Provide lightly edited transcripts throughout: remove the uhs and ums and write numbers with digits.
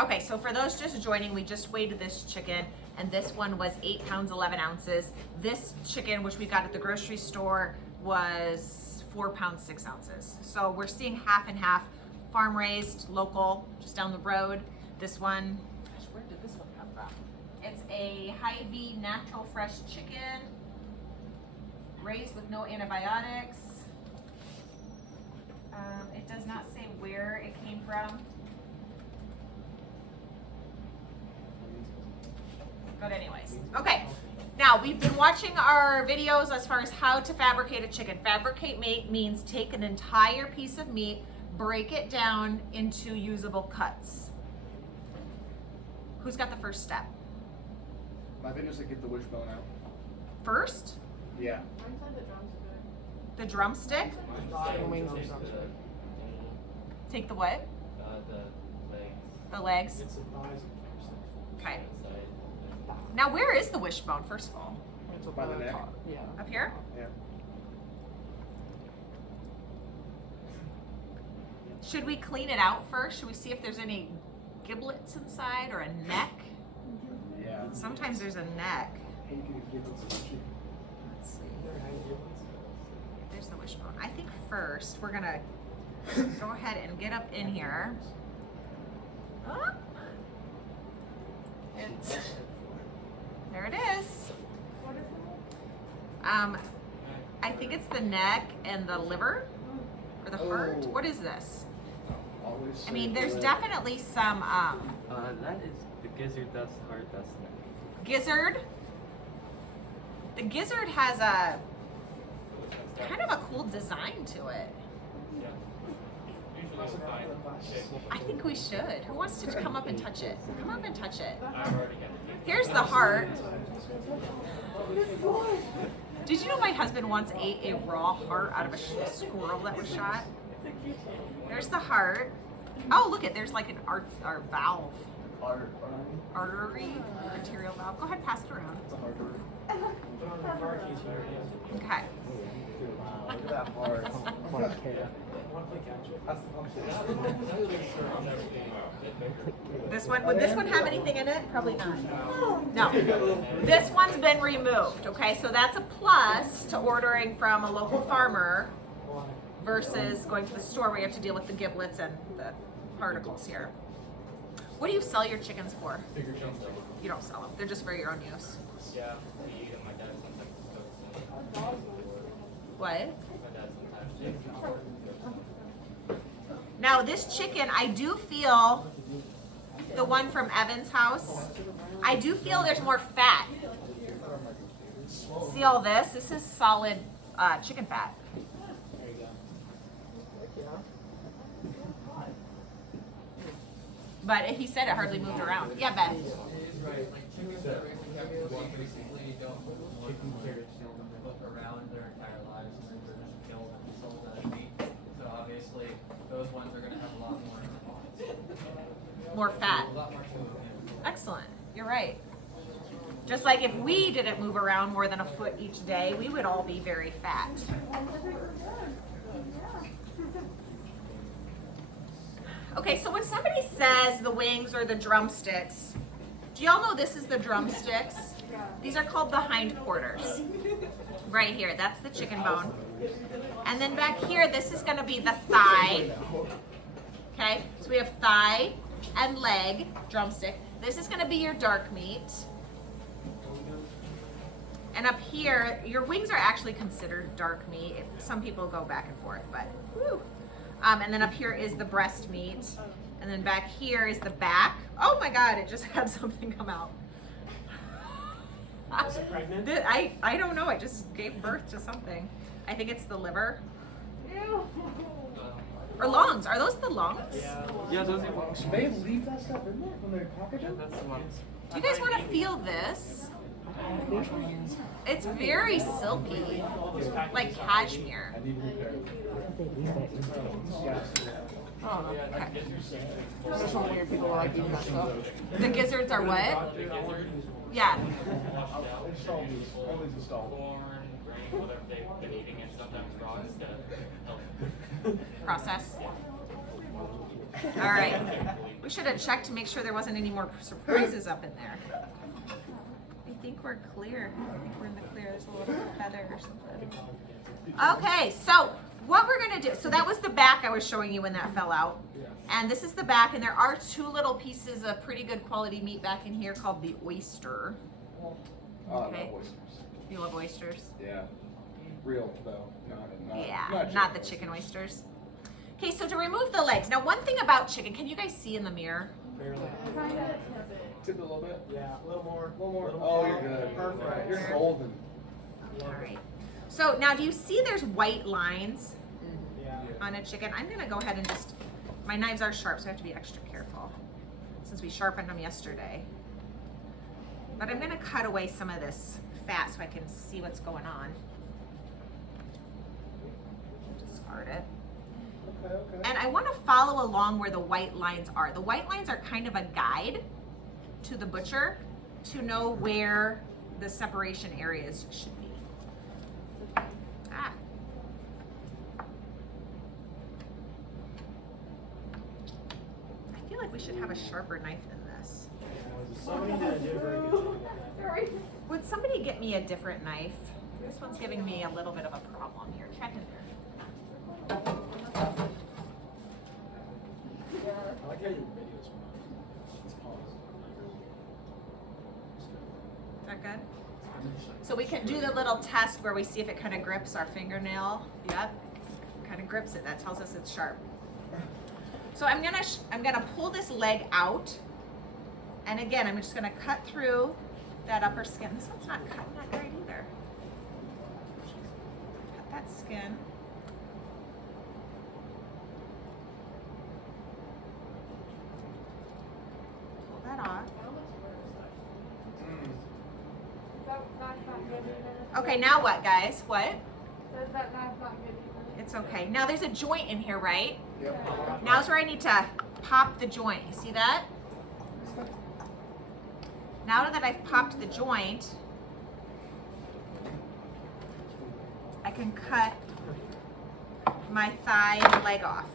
Okay, so for those just joining, we just weighed this chicken, and this one was 8 pounds, 11 ounces. This chicken, which we got at the grocery store, was 4 pounds, 6 ounces. So we're seeing half and half, farm raised, local, just down the road. This one, gosh, where did this one come from? It's a Hy-Vee natural fresh chicken, raised with no antibiotics. It does not say where it came from. But anyways, okay. Now, we've been watching our videos as far as how to fabricate a chicken. Fabricate means take an entire piece of meat, break it down into usable cuts. Who's got the first step? My thing is to get the wishbone out. First? Yeah. The drumstick? Take the what? The legs. Okay. Now, where is the wishbone, first of all? It's By the neck. Yeah. Up here? Yeah. Should we clean it out first? Should we see if there's any giblets inside or a neck? Yeah. Sometimes there's a neck. Let's see. There's the wishbone. I think first we're gonna go ahead and get up in here. Oh. There it is. I think it's the neck and the liver or the heart. Oh. What is this? Always I mean, say there's the- definitely some That is the gizzard, that's heart, that's neck. gizzard. The gizzard has a kind of a cool design to it. I think we should. Who wants to come up and touch it? Come up and touch it. Here's the heart. Did you know my husband once ate a raw heart out of a squirrel that was shot? There's the heart. Oh, look it. There's like an valve. Artery, arterial valve. Go ahead, pass it around. It's a artery. Okay. Look at that heart. This one, would this one have anything in it? Probably not. No. This one's been removed, okay? So that's a plus to ordering from a local farmer versus going to the store where you have to deal with the giblets and the particles here. What do you sell your chickens for? You don't sell them. They're just for your own use. Yeah, we eat them. My dad sometimes cooks them. What? My dad sometimes Now this chicken, I do feel, the one from Evan's house, I do feel there's more fat. See all this? This is solid chicken fat. But he said it hardly moved around. Yeah, Ben. Around their entire lives and then they're just killed and sold as meat. So obviously those ones are going to have a lot More fat. to move. Excellent. You're right. Just like if we didn't move around more than a foot each day, we would all be very fat. Okay, so when somebody says the wings or the drumsticks, do y'all know this is the drumsticks? These are called the hindquarters. Right here, that's the chicken bone. And then back here, this is gonna be the thigh. Okay, so we have thigh and leg, drumstick. This is gonna be your dark meat. And up here, your wings are actually considered dark meat. Some people go back and forth, but whew. And then up here is the breast meat. And then back here is the back. Oh my God, it just had something come out. Is it pregnant? I don't know, it just gave birth to something. I think it's the liver. Or lungs, are those the lungs? Yeah, those are lungs. Should they leave that stuff in there when they package it? That's the lungs. Do you guys want to feel this? It's very silky, like cashmere. Oh, Okay. there's some weird people who like eating that stuff. The gizzards are what? Yeah. Only the stall. Corn, grain, whatever they've been eating, and sometimes raw instead of healthy. Process. All right. We We should have checked to make sure there wasn't any more surprises up in there. I think we're clear. I think we're in the clear. There's a little feather or something. Okay, so what we're gonna do, so that was the back I was showing you when that fell out. And this is the back, and there are two little pieces of pretty good quality meat back in here called the oyster. Oh, Okay. I love oysters. You love oysters? Yeah. Real though. Not Yeah, not the chicken oysters. Okay, so to remove the legs. Now, one thing about chicken, can you guys see in the mirror? Barely. Tip it a little bit. Yeah, a little more. A little more. Little Oh, more. you're good. Perfect. You're golden. All right. So now, do you see there's white lines Yeah. on a chicken? I'm gonna go ahead and just, my knives are sharp, so I have to be extra careful since we sharpened them yesterday. But I'm gonna cut away some of this fat so I can see what's going on. Discard it. Okay. And I want to follow along where the white lines are. The white lines are kind of a guide to the butcher to know where the separation areas should be. Ah. I feel like we should have a sharper knife than this. Somebody did a very good job. Would somebody get me a different knife? This one's giving me a little bit of a problem here. Check in there. I like how your videos run. It's paused. Is that good? So we can do the little test where we see if it kind of grips our fingernail. Yep, kind of grips it. That tells us it's sharp. So I'm gonna pull this leg out, and again I'm just gonna cut through that upper skin. This one's not cutting that great either. Cut that skin. Pull that off. Okay, now what, guys? What? It's okay. Now there's a joint in here, right? Yep. Now's where I need to pop the joint. You see that? Now that I've popped the joint, I can cut my thigh and leg off.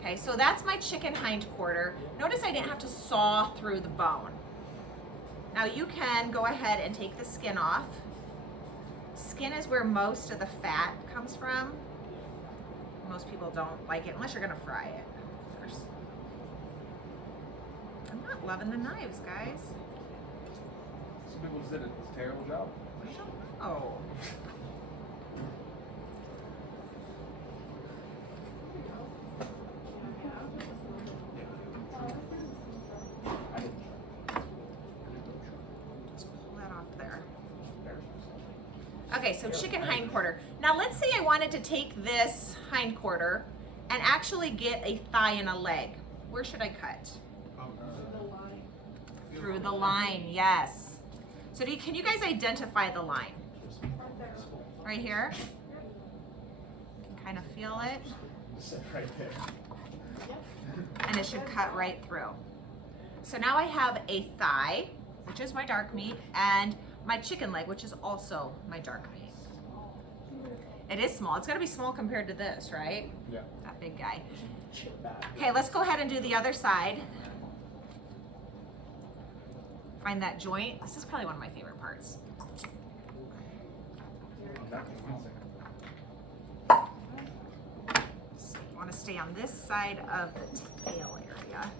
Okay, so that's my chicken hindquarter. Notice I didn't have to saw through the bone. Now you can go ahead and take the skin off. Skin is where most of the fat comes from. Most people don't like it unless you're gonna fry it first. I'm not loving the knives, guys. Some people did a terrible job. I don't know. I didn't Just pull that off there. Okay, so chicken hindquarter. Now let's say I wanted to take this hindquarter and actually get a thigh and a leg. Where should I cut? Through the line, yes. So can you guys identify the line? Right here? You can kind of feel it. Sit right there. And it should cut right through. So now I have a thigh, which is my dark meat, and my chicken leg, which is also my dark meat. It is small. It's gotta be small compared to this, right? Yeah. That big guy. Chip back. Okay, let's go ahead and do the other side. Find that joint. This is probably one of my favorite parts. So you want to stay on this side of the tail area.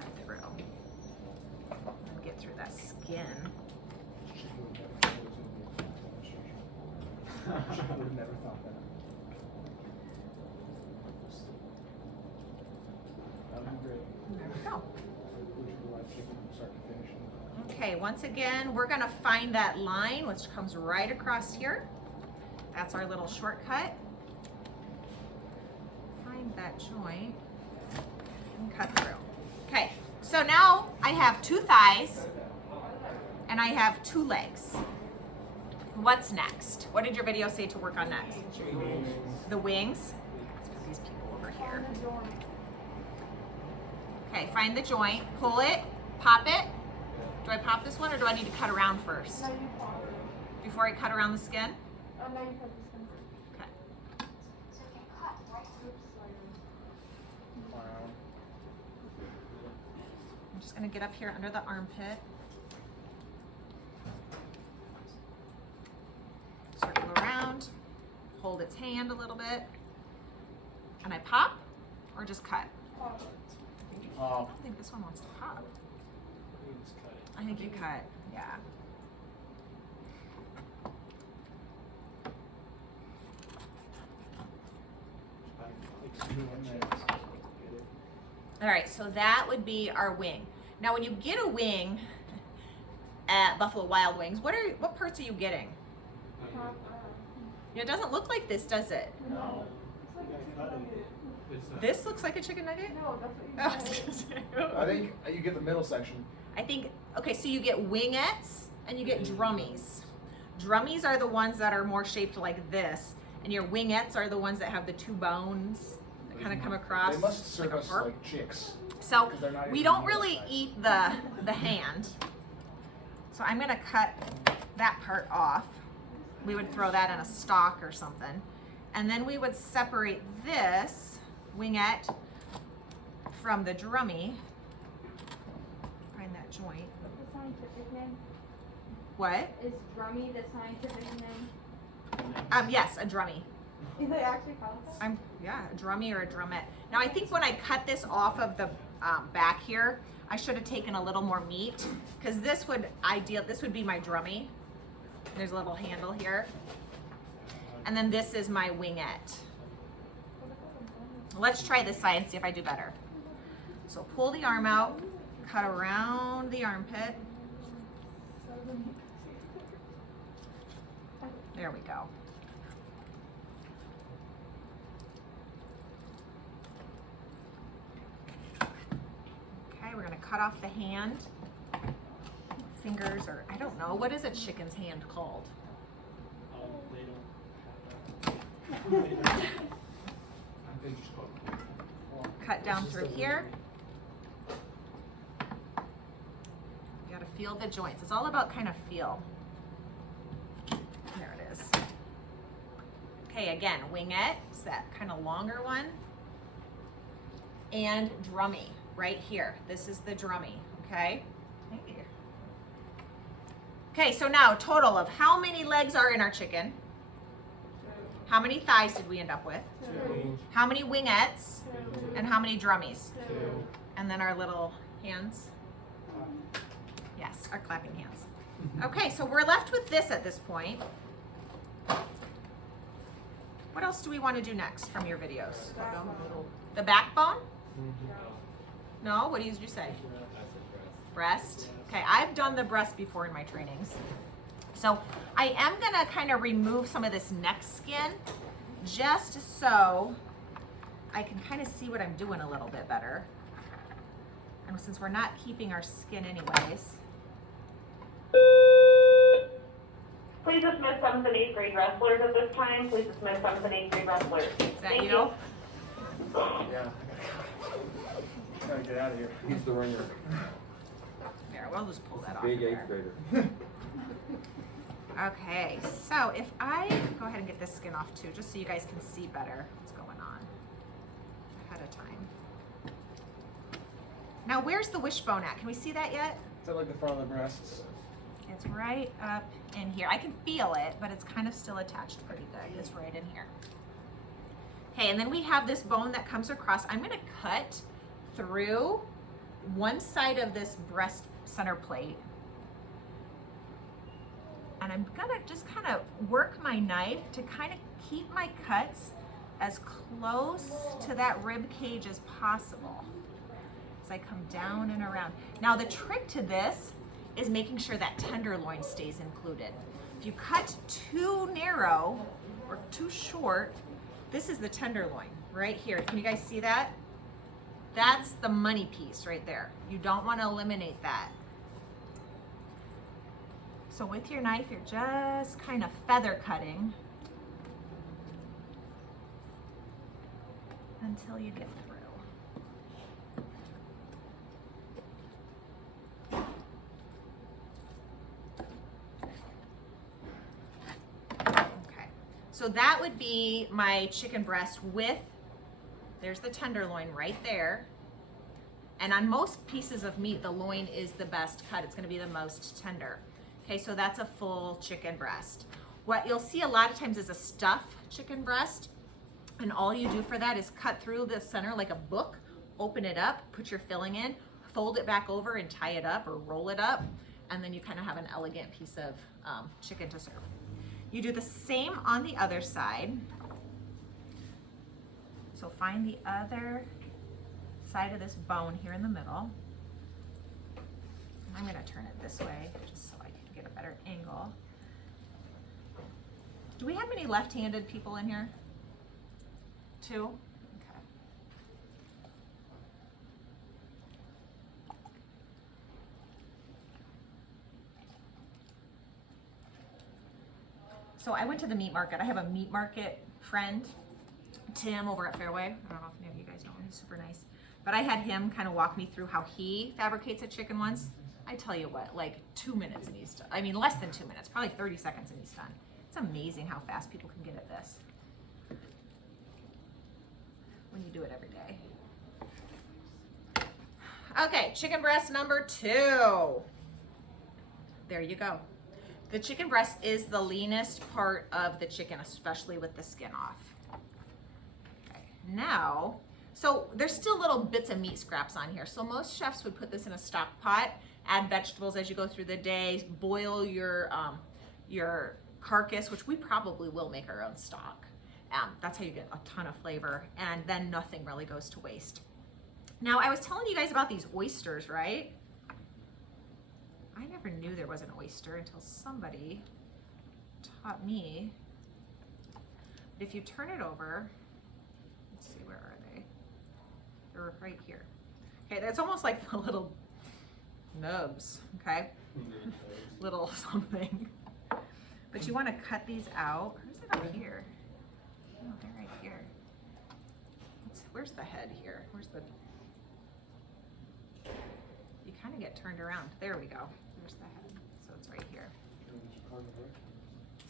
Cut through. And get through that skin. I would have never thought that. That would be great. There we go. Would you like chicken from start to finish? Okay, once again, we're gonna find that line, which comes right across here. That's our little shortcut. Find that joint and cut through. Okay, so now I have two thighs and I have two legs. What's next? What did your video say to work on next? The wings. Let's put these people over here. Okay, find the joint, pull it, pop it. Do I pop this one or do I need to cut around first? No, you pop it. Before I cut around the skin? Oh, no, you put this in. Okay. just gonna get up here under the armpit. Circle around, hold its hand a little bit. And I pop or just cut? I don't think this one wants to pop. I think you cut, yeah. All right, so that would be our wing. Now, when you get a wing at Buffalo Wild Wings, what parts are you getting? It doesn't look like this, does it? No. This looks like a chicken nugget? No, that's what I think you get the middle section. I think, okay, so you get wingettes and you get drummies. Drummies are the ones that are more shaped like this, and your wingettes are the ones that have the two bones that kind of come across. They must serve like a us harp. like chicks. So 'cause they're not we even don't middle really size. eat the hand. So I'm gonna cut that part off. We would throw that in a stock or something. And then we would separate this wingette from the drummy. Find that joint. The scientific name? What? Is drummy the scientific name? Yes, a drummy. Is it actually called that? A drummy or a drumette. Now I think when I cut this off of the back here, I should have taken a little more meat, because this would be my drummy. There's a little handle here. And then this is my wingette. Let's try this side and see if I do better. So pull the arm out, cut around the armpit. There we go. Okay, we're gonna cut off the hand. Fingers, or I don't know, what is a chicken's hand called? They don't have I think just called. Cut down through here. You gotta feel the joints. It's all about kind of feel. There it is. Okay, again, wingette, it's that kind of longer one. And drummy, right here. This is the drummy, okay? Okay, so now total of how many legs are in our chicken? How many thighs did we end up with? How many wingettes? And how many drummies? And then our little hands? Yes, our clapping hands. Okay, so we're left with this at this point. What else do we want to do next from your videos? The backbone? No, what did you say? Breast. Okay, I've done the breast before in my trainings. So I am gonna kind of remove some of this neck skin just so I can kind of see what I'm doing a little bit better. And since we're not keeping our skin anyways. Please dismiss 7th and 8th grade wrestlers at this time. Please dismiss 7th and 8th grade wrestlers. Is that Thank you? Yeah. Gotta get out of here. He's the ringer. There, we'll just pull that off. Big of 8th there. grader. Okay, so if I go ahead and get this skin off too, just so you guys can see better what's going on ahead of time. Now, where's the wishbone at? Can we see that yet? Is that like the front of the breasts? It's right up in here. I can feel it, but it's kind of still attached pretty good. It's right in here. Okay, and then we have this bone that comes across. I'm gonna cut through one side of this breast center plate. And I'm gonna just kind of work my knife to kind of keep my cuts as close to that rib cage as possible as I come down and around. Now the trick to this is making sure that tenderloin stays included. If you cut too narrow or too short, this is the tenderloin right here. Can you guys see that? That's the money piece right there. You don't want to eliminate that. So with your knife, you're just kind of feather cutting until you get through. Okay, so that would be my chicken breast with, there's the tenderloin right there. And on most pieces of meat, the loin is the best cut. It's gonna be the most tender. Okay, so that's a full chicken breast. What you'll see a lot of times is a stuffed chicken breast. And all you do for that is cut through the center like a book, open it up, put your filling in, fold it back over and tie it up or roll it up. And then you kind of have an elegant piece of chicken to serve. You do the same on the other side. So find the other side of this bone here in the middle. I'm gonna turn it this way just so I can get a better angle. Do we have many left-handed people in here? 2? Okay. So I went to the meat market. I have a meat market friend, Tim, over at Fairway. I don't know if any of you guys know him. He's super nice. But I had him kind of walk me through how he fabricates a chicken once. I tell you what, like 2 minutes and he's done. I mean, less than 2 minutes, probably 30 seconds and he's done. It's amazing how fast people can get at this when you do it every day. Okay, chicken breast number 2. There you go. The chicken breast is the leanest part of the chicken, especially with the skin off. Okay, now, so there's still little bits of meat scraps on here. So most chefs would put this in a stock pot, add vegetables as you go through the day, boil your carcass, which we probably will make our own stock. That's how you get a ton of flavor, and then nothing really goes to waste. Now, I was telling you guys about these oysters, right? I never knew there was an oyster until somebody taught me. But if you turn it over, let's see, where are they? They're right here. Okay, that's almost like the little nubs, okay? Little something. But you want to cut these out. Where's it up here? Oh, they're right here. Where's the head here? Where's the... You kind of get turned around. There we go. There's the head. So it's right here.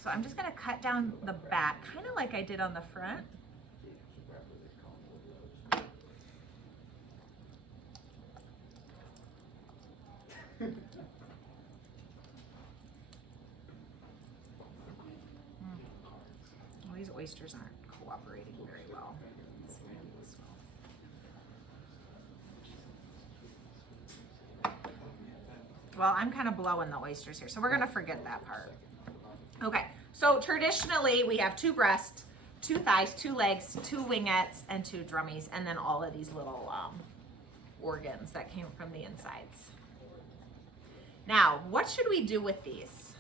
So I'm just going to cut down the back, kind of like I did on the front. Well, these oysters aren't cooperating very well. Well, I'm kind of blowing the oysters here, so we're gonna forget that part. Okay, so traditionally we have 2 breasts, 2 thighs, 2 legs, 2 wingettes, and 2 drummies, and then all of these little organs that came from the insides. Now, what should we do with these?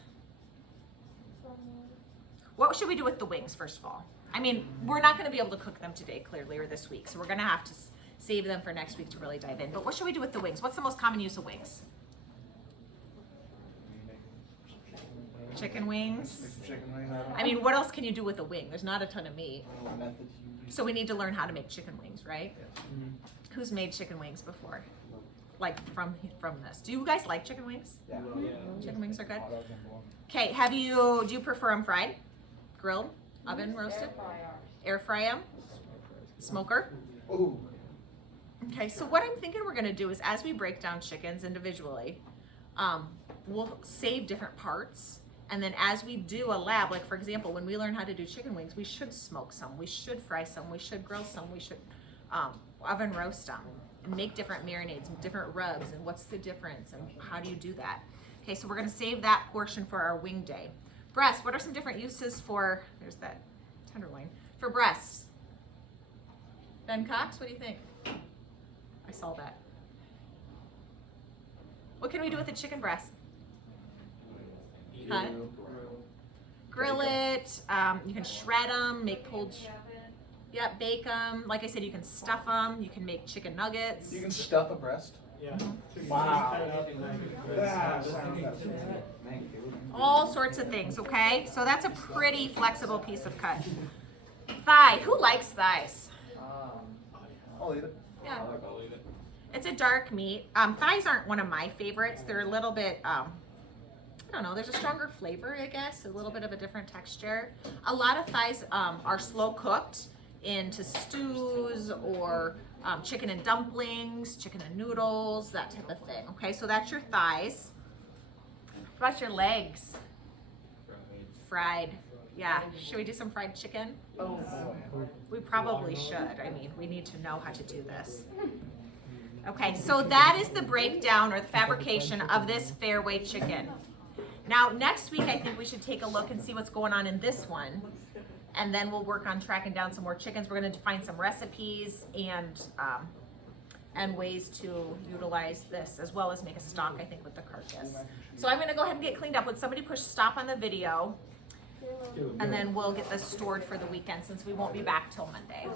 What should we do with the wings, first of all? I mean, we're not gonna be able to cook them today, clearly, or this week, so we're gonna have to save them for next week to really dive in. But what should we do with the wings? What's the most common use of wings? Chicken wings. I mean, what else can you do with a wing? There's not a ton of meat. So we need to learn how to make chicken wings, right? Who's made chicken wings before? Like from this. Do you guys like chicken wings? Yeah. Chicken wings are good. Okay, do you prefer them fried, grilled, oven roasted, air fry them, smoker? Ooh. Okay, so what I'm thinking we're gonna do is as we break down chickens individually, we'll save different parts. And then as we do a lab, like for example, when we learn how to do chicken wings, we should smoke some, we should fry some, we should grill some, we should oven roast them and make different marinades and different rubs and what's the difference and how do you do that. Okay, so we're gonna save that portion for our wing day. Breasts, what are some different uses for, there's that tenderloin, for breasts? Ben Cox, what do you think? I saw that. What can we do with a chicken breast? Huh? Grill it. You can shred them, make pulled. Yep, bake them. Like I said, you can stuff them. You can make chicken nuggets. You can stuff a breast. Yeah. Wow. All sorts of things. Okay, so that's a pretty flexible piece of cut. Thigh. Who likes thighs? I'll eat it. Yeah. It's a dark meat. Thighs aren't one of my favorites. They're a little bit. I don't know, there's a stronger flavor, I guess, a little bit of a different texture. A lot of thighs are slow cooked into stews or chicken and dumplings, chicken and noodles, that type of thing. Okay, so that's your thighs. What about your legs? Fried. Yeah, should we do some fried chicken? Oh. We probably should. I mean, we need to know how to do this. Okay, so that is the breakdown or the fabrication of this fairway chicken. Now, next week, I think we should take a look and see what's going on in this one. And then we'll work on tracking down some more chickens. We're gonna find some recipes and ways to utilize this, as well as make a stock, I think, with the carcass. So I'm gonna go ahead and get cleaned up. Would somebody push stop on the video? And then we'll get this stored for the weekend since we won't be back till Monday.